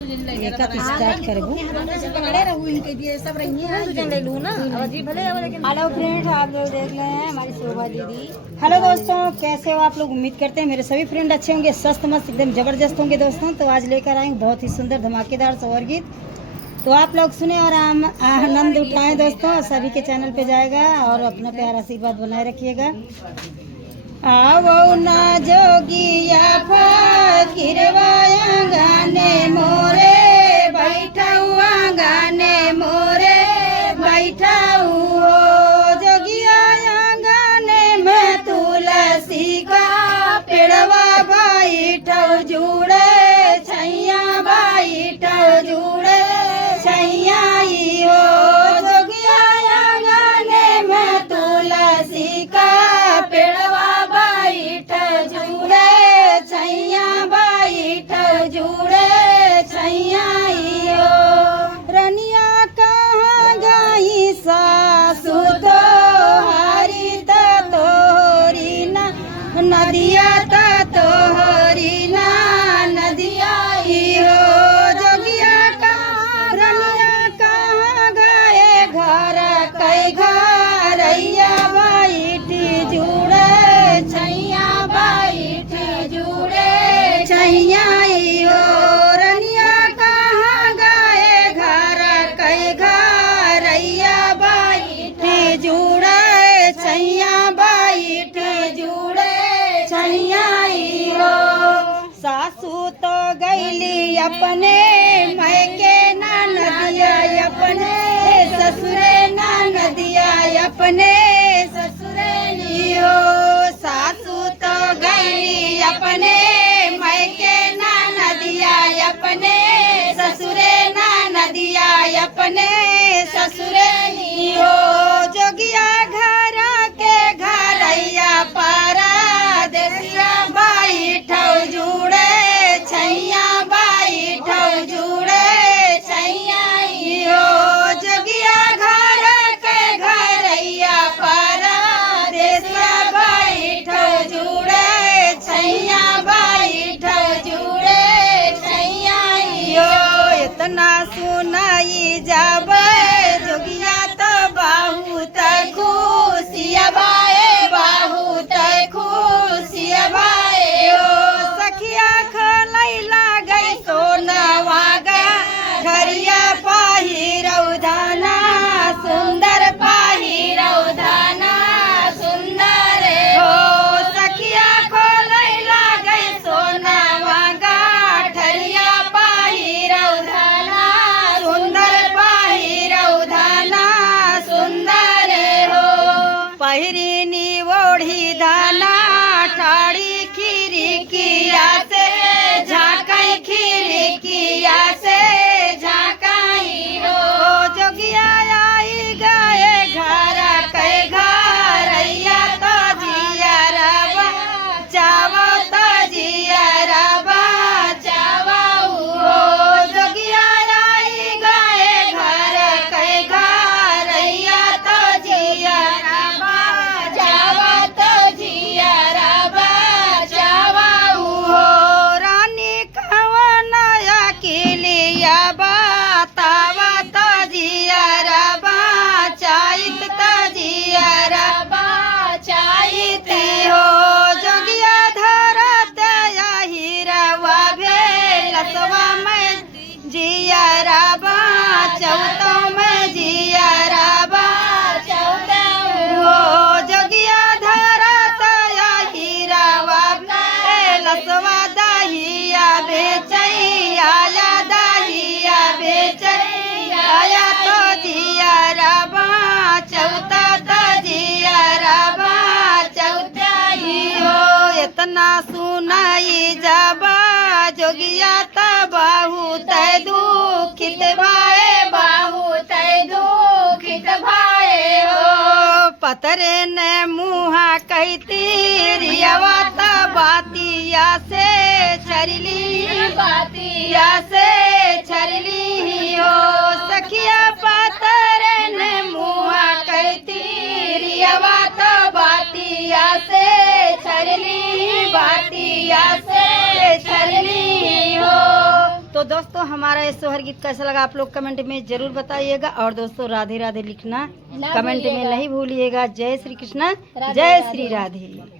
Start करबो। Hello friends, आप लोग देख रहे हैं हमारी शोभा दीदी। हेलो दोस्तों, कैसे हो आप लोग? उम्मीद करते हैं मेरे सभी फ्रेंड अच्छे होंगे, स्वस्थ मस्त एकदम जबरदस्त होंगे दोस्तों। तो आज लेकर आए बहुत ही सुंदर धमाकेदार सवर गीत, तो आप लोग सुने और आनंद उठाएं दोस्तों। सभी के चैनल पे जाएगा और अपना प्यार आशीर्वाद बनाए रखिएगा। आवो ना जोगिया फकीरवाया गाने मोरे बैठा हुआ, गाने मोरे बैठा हुआ। जोगिया गाने में तुलसी का पेड़वा बैठा जुड़े छैया, बैठा जुड़े छैया हो। जोगिया गाने में तुलसी का पेड़वा जुड़े छैया, बैठा जुड़े छैया हो। रनिया कहाँ गई सासु तो हरी तोरी ना नदिया तोहरी ना नदिया हो। जोगिया कहाँ रनिया कहाँ गए घर कई घरैया बैठी जुड़े छैया, बैठी जुड़े छैया हो। रनिया कहाँ गए घर कई घरैया बैठी जुड़े छैया, बैठी जुड़े छैया हो। सासू तो गईली अपने मैके ना नदिया, अपने ससुरे ना नदिया, अपने ससुरे हो। सासू तो गईली अपने मैके ना नदिया, अपने ससुरे ना नदिया, अपने ससुरे हो। जोगिया घर के घरैया पारा देसिया बैठा जुड़े छैया, बैठा जुड़े छैया हो। जोगिया घर के घरैया पारा देसिया बैठा जुड़े छैया, बैठा जुड़े छैया हो। इतना सुनाई जाबे जोगिया तो बहुत खुशिया बाए, बहुत खुशिया बाए हो। सखिया खलैला गई सोनवा गा घरिया पाहिरौधाना सुंदर, पाहिरौधाना सुंदर हो। सखिया खोलैला गई सोनवा गा घरिया पाहिरौधाना सुंदर, पाहिरौधाना सुंदर हो। पहिरीनी ओढ़ी धाना ठाड़ी खिड़किया से झाँकाई, खिड़किया से झाँकाई हो। जोगिया आई गए घर कई घरैया तो जिया रबा चावो, तो जिया रबा चावा हो। जोगिया आई गए घर कई घरैया तो जिया रबा चावा, तो जिया रबा चावा हो। रानी कवन अकेलिया बतावा तो जिया रबा चाहित, तो जिया रबा चाहित हो। जोगिया धरत हीरवा भेलसवा में जिया रबा चौतो में जिया रबा चौतो हो। जोगिया धरत हीरवा भेलसवा दहिया बेचैया, दहिया बेचैया तो जिया रबा चौता, तो जिया रबा चौथा हो। इतना सुनाई जाबा जोगिया तो बहुत दुखित भाए, बहुत दुखित भाए हो। पतरे ने मुहा कहती रियावा तो बातिया से छरली, बातिया से छरली हो। सखिया पतरे ने मुहा कहती रियावा तो बातिया से छरली, बातिया से छरली हो। तो दोस्तों हमारा ये सोहर गीत कैसा लगा आप लोग कमेंट में जरूर बताइएगा। और दोस्तों राधे राधे लिखना कमेंट में नहीं भूलिएगा। जय श्री कृष्णा, जय श्री राधे।